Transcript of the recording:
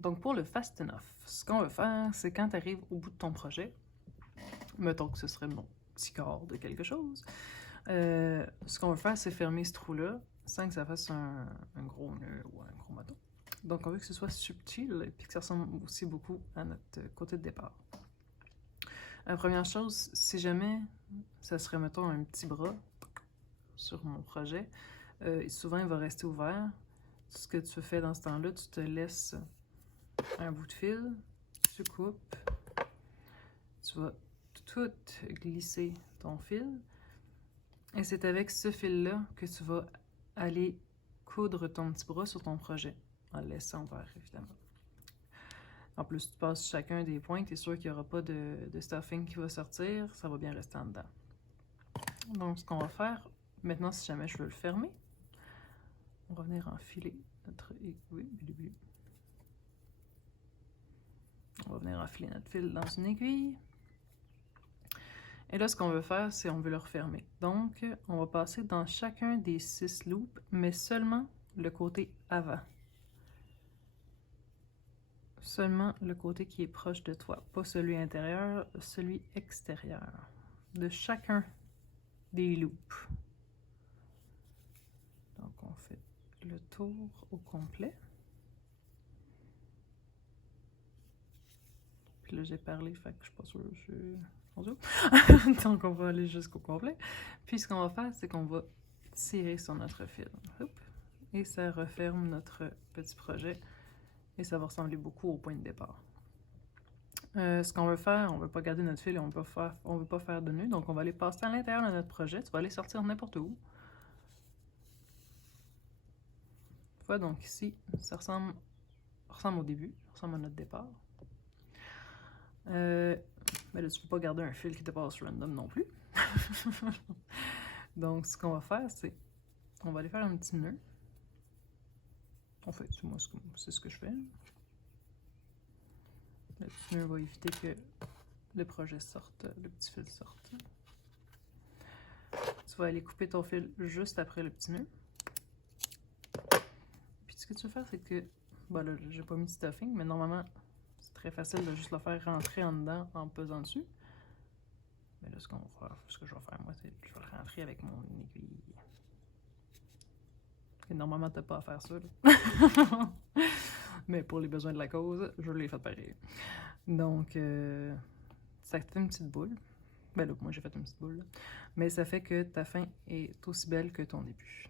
Donc pour le fast enough, ce qu'on va faire, c'est quand tu arrives au bout de ton projet, mettons que ce serait mon petit corps de quelque chose, ce qu'on va faire, c'est fermer ce trou-là sans que ça fasse un gros nœud ou un gros moton. Donc on veut que ce soit subtil et puis que ça ressemble aussi beaucoup à notre côté de départ. La première chose, si jamais ça serait, mettons, un petit bras sur mon projet, souvent il va rester ouvert. Ce que tu fais dans ce temps-là, tu te laisses un bout de fil, tu coupes, tu vas tout glisser ton fil, et c'est avec ce fil-là que tu vas aller coudre ton petit bras sur ton projet, en le laissant ouvert, évidemment. En plus, tu passes chacun des points, tu es sûr qu'il n'y aura pas de stuffing qui va sortir, ça va bien rester en dedans. Donc, ce qu'on va faire, maintenant, si jamais je veux le fermer, on va venir enfiler notre aiguille. On va venir enfiler notre fil dans une aiguille. Et là, ce qu'on veut faire, c'est on veut le refermer. Donc, on va passer dans chacun des 6 loops, mais seulement le côté avant. Seulement le côté qui est proche de toi, pas celui intérieur, celui extérieur. De chacun des loops. Donc, on fait le tour au complet. Puis là, j'ai parlé, fait que je suis pas sûre, donc, on va aller jusqu'au complet. Puis, ce qu'on va faire, c'est qu'on va tirer sur notre fil. Hop. Et ça referme notre petit projet. Et ça va ressembler beaucoup au point de départ. Ce qu'on veut faire, on ne veut pas garder notre fil et on ne veut pas faire de nœud. Donc, on va aller passer à l'intérieur de notre projet. Tu vas aller sortir n'importe où. Tu vois, donc ici, ça ressemble au début, ça ressemble à notre départ. Mais là, tu ne peux pas garder un fil qui te passe random non plus. Donc, ce qu'on va faire, c'est on va aller faire un petit nœud. En fait, moi, c'est ce que je fais. Le petit nœud va éviter que le projet sorte, le petit fil sorte. Tu vas aller couper ton fil juste après le petit nœud. Puis ce que tu vas faire, c'est que, bon là, j'ai pas mis de stuffing, mais normalement, c'est très facile de juste le faire rentrer en dedans en pesant dessus. Mais là, ce que je vais faire, moi, c'est que je vais le rentrer avec mon aiguille. Et normalement, t'as pas à faire ça, là. Mais pour les besoins de la cause, je l'ai fait pareil. Donc, ça fait une petite boule. Ben là, moi, j'ai fait une petite boule, là. Mais ça fait que ta fin est aussi belle que ton début.